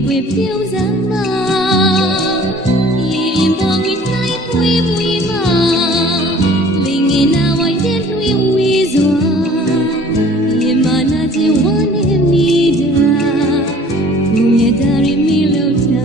người quê phiêu dáng mà. Lì im bò nguyệt nay vui vui mà. Lì nghe na vay đến vui vui gió lì mà na chỉ want him đi ra nghe ta lâu ta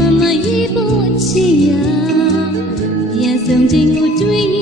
妈妈一不起呀，也曾经我追忆。